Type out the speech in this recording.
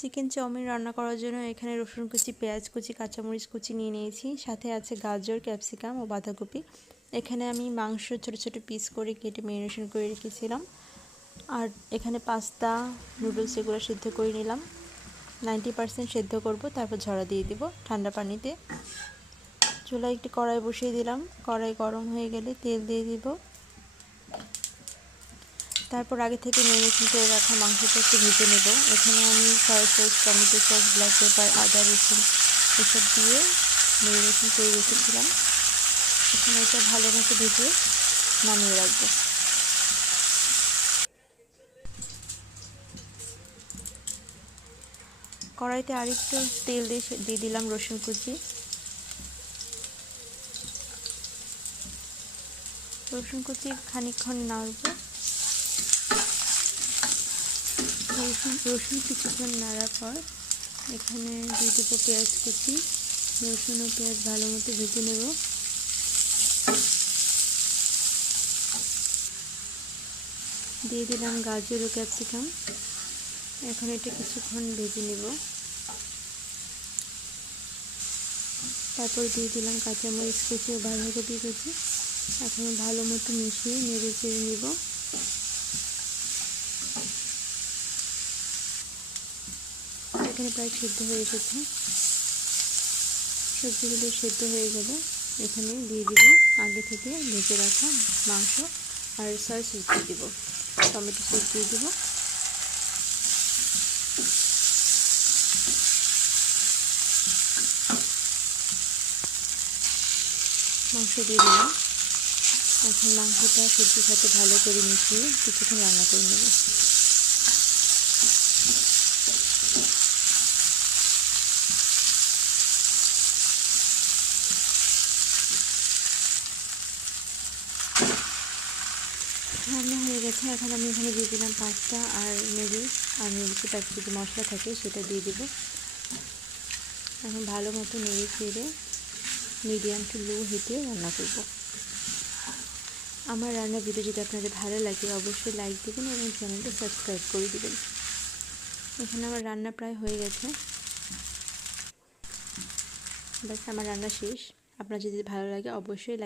Chicken chowmein রান্না করার জন্য এখানে রসুন কুচি, পেঁয়াজ কুচি, কাঁচামরিচ কুচি নিয়ে নিয়েছি। সাথে আছে গাজর, ক্যাপসিকাম ও বাঁধাকপি। এখানে আমি মাংস ছোট ছোট পিস করে কেটে ম্যারিনেশন করে রেখেছিলাম। আর এখানে পাস্তা, নুডলস এগুলো সিদ্ধ করে নিলাম। 90% সিদ্ধ করব, তারপর ঝরা দিয়ে দিব ঠান্ডা পানিতে। চুলায় একটি কড়াই বসিয়ে দিলাম। কড়াই গরম হয়ে গেলে তেল দিয়ে দিব। তারপর আগে থেকে ম্যারিনেশন করে রাখা মাংসটা একটু ভেজে নেব। এখানে আমি soya sauce, tomato sauce, black pepper, আদা, রসুন এসব দিয়ে ম্যারিনেশন করে রেখেছিলাম। এখন এটা ভালো মতো ভেজে নামিয়ে রাখবো। কড়াইতে আরেকটু তেল দিয়ে দিলাম রসুন কুচি। রসুন কুচি খানিকক্ষণ নাড়ব। রসুন কিছুক্ষণ নাড়ার পর এখানে দিয়ে দেবো পেঁয়াজ কুচি। রসুন ও পেঁয়াজ ভালো মতো ভেজে নেব। দিয়ে দিলাম গাজর ও ক্যাপসিকাম। এখন এটা কিছুক্ষণ ভেজে নেব। তারপর দিয়ে দিলাম কাঁচামরিচ কুচি ও বাঁধাকপি কুচি। এখন ভালো মতো মিশিয়ে নেড়ে চেড়ে নেব। এখানে প্রায় সিদ্ধ হয়ে এসেছে। সবজিগুলো সিদ্ধ হয়ে গেলে এখানে দিয়ে দিব আগে থেকে ভেজে রাখা মাংস আর সয়া সস দিয়ে দিব, টমেটো সস দিয়ে দিব। মাংস দিয়ে দিলাম। এখন মাংসটা সবজির সাথে ভালো করে মিশিয়ে কিছুক্ষণ রান্না করে নেব। রান্না হয়ে গেছে। এখন আমি এখানে দিয়ে দিলাম পাস্তা আর নুডলস, আর নুডলসের প্যাকেটে যে মশলা থাকে সেটা দিয়ে দিব। এখন ভালো মতো নেড়ে চেড়ে মিডিয়াম টু লো হিটে রান্না করব। আমার রান্নার ভিডিও যদি আপনাদের ভালো লাগে অবশ্যই লাইক দেবেন এবং চ্যানেলটা সাবস্ক্রাইব করে দেবেন। এখানে আমার রান্না প্রায় হয়ে গেছে। ব্যাস আমার রান্না শেষ। আপনার যদি ভালো লাগে অবশ্যই